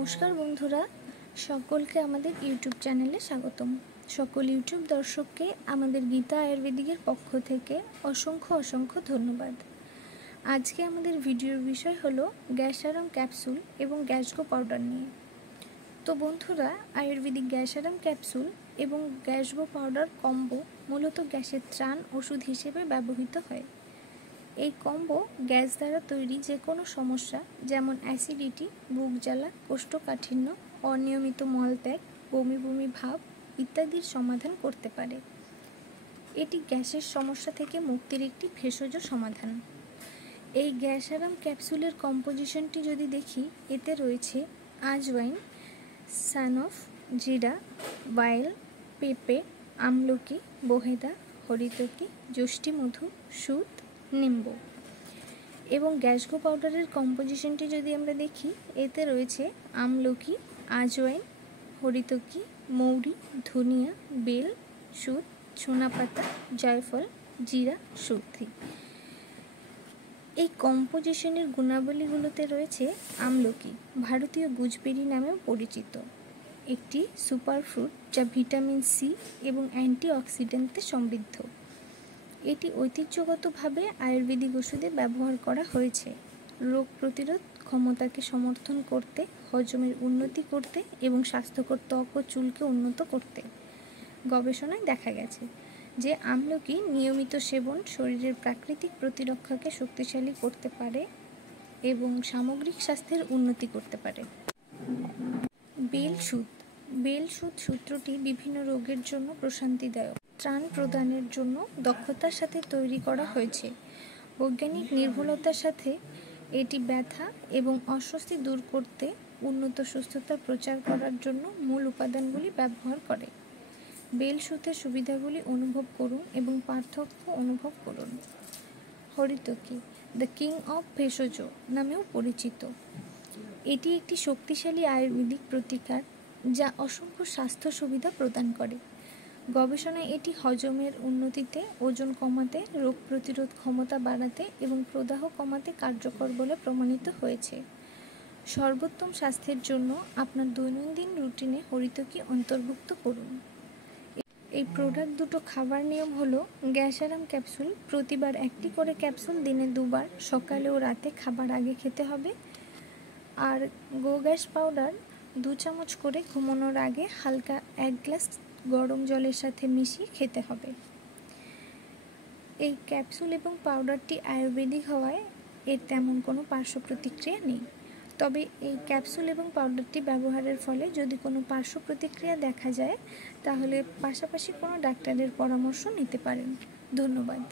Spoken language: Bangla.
নমস্কার বন্ধুরা, সকলকে আমাদের ইউটিউব চ্যানেলে স্বাগতম। সকল ইউটিউব দর্শককে আমাদের গীতা আয়ুর্বেদিকের পক্ষ থেকে অসংখ্য ধন্যবাদ। আজকে আমাদের ভিডিওর বিষয় হলো গ্যাসারাম ক্যাপসুল এবং গ্যাসগো পাউডার নিয়ে। তো বন্ধুরা, আয়ুর্বেদিক গ্যাসারাম ক্যাপসুল এবং গ্যাসগো পাউডার কম্বো মূলত গ্যাসের ত্রাণ ওষুধ হিসেবে ব্যবহৃত হয়। এই কম্বো গ্যাস দ্বারা তৈরি যে কোনো সমস্যা যেমন অ্যাসিডিটি, বুক জ্বালা, কোষ্ঠকাঠিন্য, অনিয়মিত মলত্যাগ, বমি ভাব ইত্যাদির সমাধান করতে পারে। এটি গ্যাসের সমস্যা থেকে মুক্তির একটি ভেষজ সমাধান। এই গ্যাসারাম ক্যাপসুলের কম্পোজিশনটি যদি দেখি, এতে রয়েছে আজওয়াইন, সানফ, জিরা, বাইল, পেঁপে, আমলকি, বোহেদা, হরিতকি, যষ্টিমধু, সুত, নিম্বু। এবং গ্যাসগো পাউডারের কম্পোজিশনটি যদি আমরা দেখি, এতে রয়েছে আমলকি, আজওয়াইন, হরিতকি, মৌরি, ধনিয়া, বেল, সুত, ছোনাপাতা, জয়ফল, জিরা, সুর্থি। এই কম্পোজিশনের গুণাবলীগুলোতে রয়েছে আমলকি ভারতীয় গুজবেরি নামেও পরিচিত, একটি সুপারফ্রুট যা ভিটামিন সি এবং অ্যান্টিঅক্সিডেন্টে সমৃদ্ধ। এটি ঐতিহ্যগতভাবে আয়ুর্বেদিক ওষুধে ব্যবহার করা হয়েছে রোগ প্রতিরোধ ক্ষমতাকে সমর্থন করতে, হজমের উন্নতি করতে এবং স্বাস্থ্যকর ত্বক ও চুলকে উন্নত করতে। গবেষণায় দেখা গেছে যে আমলকি নিয়মিত সেবন শরীরের প্রাকৃতিক প্রতিরক্ষাকে শক্তিশালী করতে পারে এবং সামগ্রিক স্বাস্থ্যের উন্নতি করতে পারে। বেল সুত সূত্রটি বিভিন্ন রোগের জন্য প্রশান্তিদায়ক ত্রাণ প্রদানের জন্য দক্ষতার সাথে তৈরি করা হয়েছে। বৈজ্ঞানিক নির্ভুলতার সাথে এটি ব্যথা এবং অস্বস্তি দূর করতে, উন্নত সুস্থতার প্রচার করার জন্য মূল উপাদানগুলি ব্যবহার করে। বেল সুতের সুবিধাগুলি অনুভব করুন এবং পার্থক্য অনুভব করুন। হরিতকি, দ্য কিং অফ ভেষজ নামেও পরিচিত। এটি একটি শক্তিশালী আয়ুর্বেদিক প্রতিকার যা অসংখ্য স্বাস্থ্য সুবিধা প্রদান করে। গবেষণায় এটি হজমের উন্নতিতে, ওজন কমাতে, রোগ প্রতিরোধ ক্ষমতা বাড়াতে এবং প্রদাহ কমাতে কার্যকর বলে প্রমাণিত হয়েছে। সর্বোত্তম স্বাস্থ্যের জন্য আপনার দৈনন্দিন রুটিনে হরিতকি অন্তর্ভুক্ত করুন। এই প্রোডাক্ট দুটো খাবার নিয়ম হলো গ্যাসারাম ক্যাপসুল প্রতিবার একটি করে ক্যাপসুল দিনে 2 বার, সকালে ও রাতে খাবার আগে খেতে হবে। আর গো গ্যাস পাউডার 2 চামচ করে ঘুমানোর আগে হালকা 1 গ্লাস গরম জলের সাথে মিশিয়ে খেতে হবে। এই ক্যাপসুল এবং পাউডারটি আয়ুর্বেদিক হওয়ায় এর তেমন কোনো পার্শ্ব প্রতিক্রিয়া নেই। তবে এই ক্যাপসুল এবং পাউডারটি ব্যবহারের ফলে যদি কোনো পার্শ্ব প্রতিক্রিয়া দেখা যায়, তাহলে পাশাপাশি কোনো ডাক্তারের পরামর্শ নিতে পারেন। ধন্যবাদ।